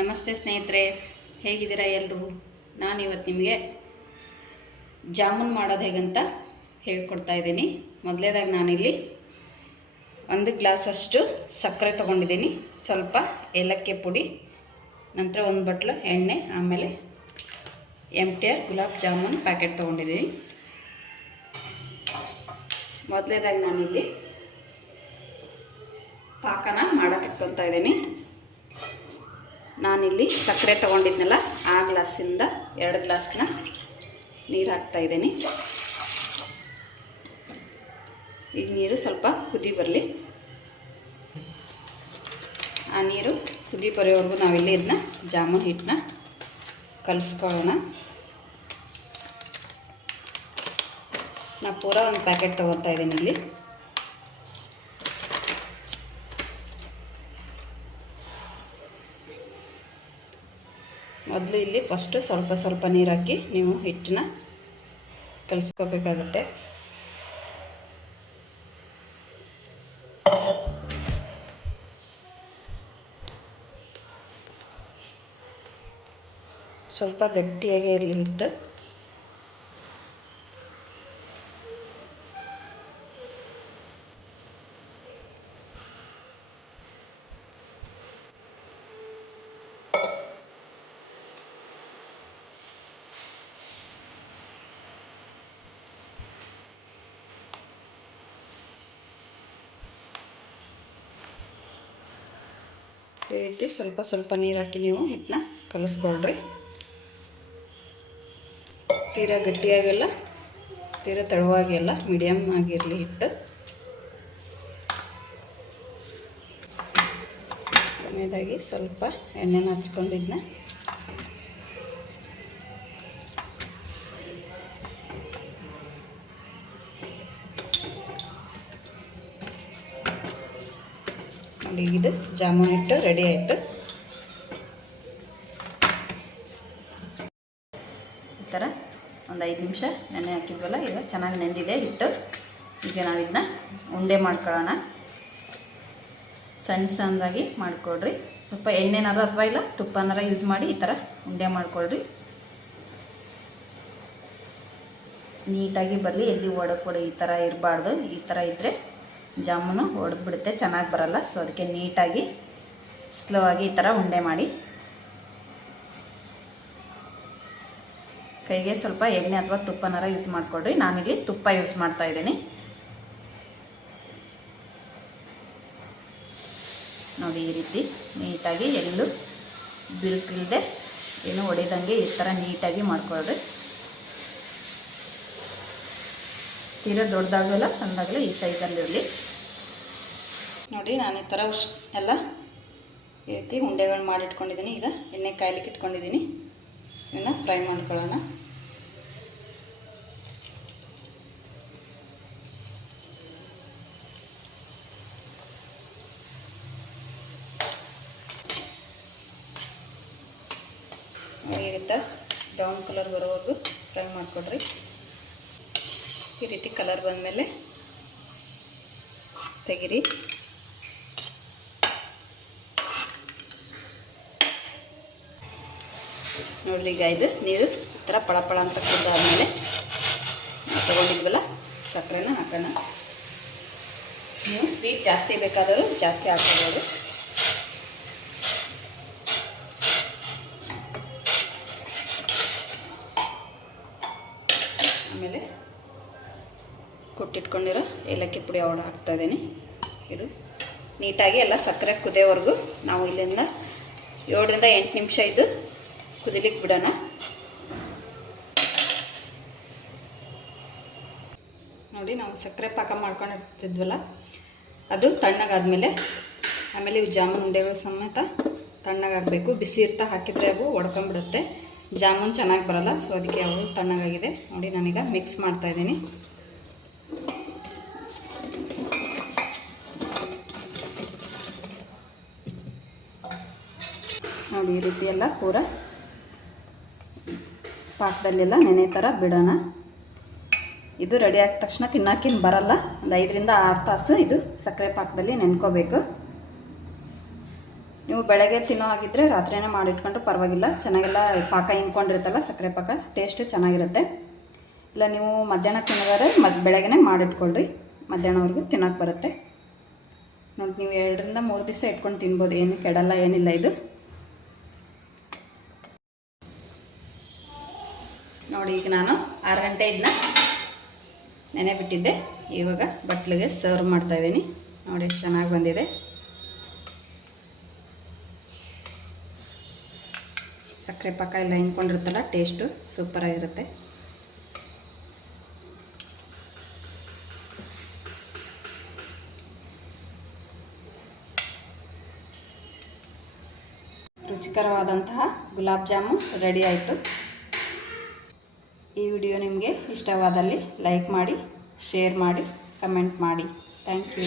ನಮಸ್ತೆ ಸ್ನೇಹಿತರೆ, ಹೇಗಿದ್ದೀರಾ ಎಲ್ಲರೂ? ನಾನು ಇವತ್ತು ನಿಮಗೆ ಜಾಮೂನ್ ಮಾಡೋದು ಹೇಗಂತ ಹೇಳ್ಕೊಡ್ತಾ ಇದ್ದೀನಿ. ಮೊದಲೇದಾಗಿ ನಾನಿಲ್ಲಿ 1 ಗ್ಲಾಸಷ್ಟು ಸಕ್ಕರೆ ತೊಗೊಂಡಿದ್ದೀನಿ, ಸ್ವಲ್ಪ ಏಲಕ್ಕಿ ಪುಡಿ, ನಂತರ 1 ಬಟ್ಲು ಎಣ್ಣೆ, ಆಮೇಲೆ MTR ಗುಲಾಬ್ ಜಾಮೂನ್ ಪ್ಯಾಕೆಟ್ ತೊಗೊಂಡಿದ್ದೀನಿ. ಮೊದಲೇದಾಗಿ ನಾನಿಲ್ಲಿ ಪಾಕನ ಮಾಡೋಕ್ಕೆ ಇಟ್ಕೊತಾ ಇದ್ದೀನಿ. ನಾನಿಲ್ಲಿ ಸಕ್ಕರೆ ತೊಗೊಂಡಿದ್ನಲ್ಲ, ಆ ಗ್ಲಾಸಿಂದ 2 ಗ್ಲಾಸ್ನ ನೀರು ಹಾಕ್ತಾಯಿದ್ದೀನಿ. ಈಗ ನೀರು ಸ್ವಲ್ಪ ಕುದಿ ಬರಲಿ. ಆ ನೀರು ಕುದಿ ಬರೋವರೆಗೂ ನಾವಿಲ್ಲಿ ಇದನ್ನ ಜಾಮೂನ್ ಹಿಟ್ಟನ್ನ ಕಲಿಸ್ಕೊಳ್ಳೋಣ. ನಾನು ಪೂರ 1 ಪ್ಯಾಕೆಟ್ ತೊಗೊತಾ ಇದ್ದೀನಿ. ಇಲ್ಲಿ ಮೊದಲು ಇಲ್ಲಿ ಫಸ್ಟು ಸ್ವಲ್ಪ ನೀರು ಹಾಕಿ ನೀವು ಹಿಟ್ಟನ್ನ ಕಲಿಸ್ಕೋಬೇಕಾಗುತ್ತೆ. ಸ್ವಲ್ಪ ಗಟ್ಟಿಯಾಗಿ ಇರಲಿ ಹಿಟ್ಟು. ಈ ರೀತಿ ಸ್ವಲ್ಪ ನೀರು ಹಾಕಿ ನೀವು ಹಿಟ್ಟನ್ನ ಕಲಿಸ್ಕೊಳ್ರಿ. ತೀರಾ ಗಟ್ಟಿಯಾಗೆಲ್ಲ ತೀರಾ ತೆಳುವಾಗಿ ಎಲ್ಲ ಮೀಡಿಯಮ್ ಆಗಿರಲಿ ಹಿಟ್ಟು. ಕೊನೆಯದಾಗಿ ಸ್ವಲ್ಪ ಎಣ್ಣೆನ ಹಚ್ಕೊಂಡಿದ್ನ ನೋಡಿ. ಇದು ಜಾಮೂನ್ ಹಿಟ್ಟು ರೆಡಿ ಆಯಿತು. ಈ ಥರ ಒಂದು 5 ನಿಮಿಷ ನೆನೆ ಹಾಕಿದ್ವಲ್ಲ, ಈಗ ಚೆನ್ನಾಗಿ ನೆಂದಿದೆ ಹಿಟ್ಟು. ಈಗ ನಾವು ಇದನ್ನ ಉಂಡೆ ಮಾಡ್ಕೊಳ್ಳೋಣ. ಸಣ್ಣದಾಗಿ ಮಾಡ್ಕೊಳ್ರಿ. ಸ್ವಲ್ಪ ಎಣ್ಣೆನಾರ ಅಥವಾ ಇಲ್ಲ ತುಪ್ಪನಾರ ಯೂಸ್ ಮಾಡಿ ಈ ಥರ ಉಂಡೆ ಮಾಡ್ಕೊಳ್ರಿ. ನೀಟಾಗಿ ಬರಲಿ, ಎಲ್ಲಿ ಒಡೆ ಈ ಥರ ಇರಬಾರ್ದು. ಈ ಥರ ಇದ್ದರೆ ಜಾಮೂನು ಒಡೆದ್ಬಿಡುತ್ತೆ, ಚೆನ್ನಾಗಿ ಬರಲ್ಲ. ಸೊ ಅದಕ್ಕೆ ನೀಟಾಗಿ ಸ್ಲೋ ಆಗಿ ಈ ಥರ ಉಂಡೆ ಮಾಡಿ. ಕೈಗೆ ಸ್ವಲ್ಪ ಎಣ್ಣೆ ಅಥವಾ ತುಪ್ಪನಾರ ಯೂಸ್ ಮಾಡ್ಕೊಳ್ರಿ. ನಾನಿಲ್ಲಿ ತುಪ್ಪ ಯೂಸ್ ಮಾಡ್ತಾ ಇದ್ದೀನಿ. ನೋಡಿ, ಈ ರೀತಿ ನೀಟಾಗಿ ಎಲ್ಲೂ ಬಿರುಕಿಲ್ಲದೆ ಏನು ಹೊಡೆದಂಗೆ ಈ ಥರ ನೀಟಾಗಿ ಮಾಡ್ಕೊಳ್ರಿ. ತೀರಾ ದೊಡ್ಡದಾಗಲ್ಲ ಸಣ್ಣದಾಗಲ್ಲ, ಈ ಸೈಜಲ್ಲಿರಲಿ. ನೋಡಿ, ನಾನು ಈ ಥರ ಎಲ್ಲ ಈ ರೀತಿ ಉಂಡೆಗಳು ಮಾಡಿಟ್ಕೊಂಡಿದ್ದೀನಿ. ಈಗ ಎಣ್ಣೆ ಕಾಯ್ಲಿಕ್ಕೆ ಇಟ್ಕೊಂಡಿದ್ದೀನಿ. ಇವನ್ನ ಫ್ರೈ ಮಾಡ್ಕೊಳ್ಳೋಣ. ಈ ರೀತಿ ಬ್ರೌನ್ ಕಲರ್ ಬರೋವರೆಗೂ ಫ್ರೈ ಮಾಡಿಕೊಡ್ರಿ. ಈ ರೀತಿ ಕಲರ್ ಬಂದಮೇಲೆ ತೆಗಿರಿ. ನೋಡ್ರಿ, ಈಗ ಇದು ನೀರು ಈ ಥರ ಪಳ ಅಂತ ಕುದ್ದಾದ್ಮೇಲೆ ತೊಗೊಂಡಿದ್ವಲ್ಲ ಸಕ್ಕರೆನ ಹಾಕೋಣ. ನೀವು ಸ್ವೀಟ್ ಜಾಸ್ತಿ ಬೇಕಾದರೂ ಜಾಸ್ತಿ ಹಾಕೋಬೋದು. ಆಮೇಲೆ ಕೊಟ್ಟಿಟ್ಕೊಂಡಿರೋ ಏಲಕ್ಕಿ ಪುಡಿ ಅವಳು ಹಾಕ್ತಾಯಿದ್ದೀನಿ. ಇದು ನೀಟಾಗಿ ಎಲ್ಲ ಸಕ್ಕರೆ ಕುದಿಯೋವರೆಗೂ ನಾವು ಇಲ್ಲಿಂದ 7 ರಿಂದ 8 ನಿಮಿಷ ಇದು ಕುದಿಲಿಕ್ಕೆ ಬಿಡೋಣ. ನೋಡಿ, ನಾವು ಸಕ್ಕರೆ ಪಾಕ ಮಾಡ್ಕೊಂಡಿರ್ತಿದ್ವಲ್ಲ, ಅದು ತಣ್ಣಗಾದ್ಮೇಲೆ ಆಮೇಲೆ ಇವು ಜಾಮೂನ್ ಉಂಡೆಗಳು ಸಮೇತ ತಣ್ಣಗಾಗಬೇಕು. ಬಿಸಿ ಇರ್ತಾ ಹಾಕಿದರೆ ಅವು ಒಡ್ಕೊಂಡ್ಬಿಡುತ್ತೆ, ಜಾಮೂನ್ ಚೆನ್ನಾಗಿ ಬರಲ್ಲ. ಸೊ ಅದಕ್ಕೆ ಅವು ತಣ್ಣಗಾಗಿದೆ. ನೋಡಿ, ನಾನೀಗ ಮಿಕ್ಸ್ ಮಾಡ್ತಾಯಿದ್ದೀನಿ. ನೋಡಿ, ಈ ರೀತಿ ಎಲ್ಲ ಪೂರ ಪಾಕದಲ್ಲೆಲ್ಲ ನೆನೆ ಥರ ಬಿಡೋಣ. ಇದು ರೆಡಿ ಆದ ತಕ್ಷಣ ತಿನ್ನೋಕ್ಕೇನು ಬರಲ್ಲ. ಒಂದು 5 ರಿಂದ 6 ತಾಸು ಇದು ಸಕ್ಕರೆ ಪಾಕದಲ್ಲಿ ನೆನ್ಕೋಬೇಕು. ನೀವು ಬೆಳಗ್ಗೆ ತಿನ್ನೋ ಆಗಿದ್ದರೆ ರಾತ್ರಿನೇ ಮಾಡಿಟ್ಕೊಂಡ್ರು ಪರವಾಗಿಲ್ಲ, ಚೆನ್ನಾಗೆಲ್ಲ ಪಾಕ ಹಿಂಕೊಂಡಿರುತ್ತಲ್ಲ ಸಕ್ಕರೆ ಪಾಕ, ಟೇಸ್ಟು ಚೆನ್ನಾಗಿರುತ್ತೆ. ಇಲ್ಲ ನೀವು ಮಧ್ಯಾಹ್ನ ತಿನ್ನೋದಾದ್ರೆ ಬೆಳಗ್ಗೆ ಮಾಡಿಟ್ಕೊಳ್ರಿ, ಮಧ್ಯಾಹ್ನವರೆಗೂ ತಿನ್ನೋಕೆ ಬರುತ್ತೆ ನೋಡಿ. ನೀವು 2 ರಿಂದ 3 ದಿವಸ ಇಟ್ಕೊಂಡು ತಿನ್ಬೋದು, ಏನು ಕೆಡಲ್ಲ, ಏನಿಲ್ಲ ಇದು ನೋಡಿ. ಈಗ ನಾನು 6 ಗಂಟೆ ಇದನ್ನ ನೆನೆ ಬಿಟ್ಟಿದ್ದೆ, ಇವಾಗ ಬಟ್ಲಿಗೆ ಸರ್ವ್ ಮಾಡ್ತಾಯಿದ್ದೀನಿ ನೋಡಿ. ಎಷ್ಟು ಚೆನ್ನಾಗಿ ಬಂದಿದೆ, ಸಕ್ಕರೆ ಪಾಕ ಎಲ್ಲ ಹಿಂಡ್ಕೊಂಡಿರುತ್ತಲ್ಲ, ಟೇಸ್ಟು ಸೂಪರಾಗಿರುತ್ತೆ. ರುಚಿಕರವಾದಂತಹ ಗುಲಾಬ್ ಜಾಮೂನ್ ರೆಡಿ ಆಯಿತು. ಈ ವಿಡಿಯೋ ನಿಮಗೆ ಇಷ್ಟವಾದಲ್ಲಿ ಲೈಕ್ ಮಾಡಿ, ಶೇರ್ ಮಾಡಿ, ಕಮೆಂಟ್ ಮಾಡಿ. Thank you.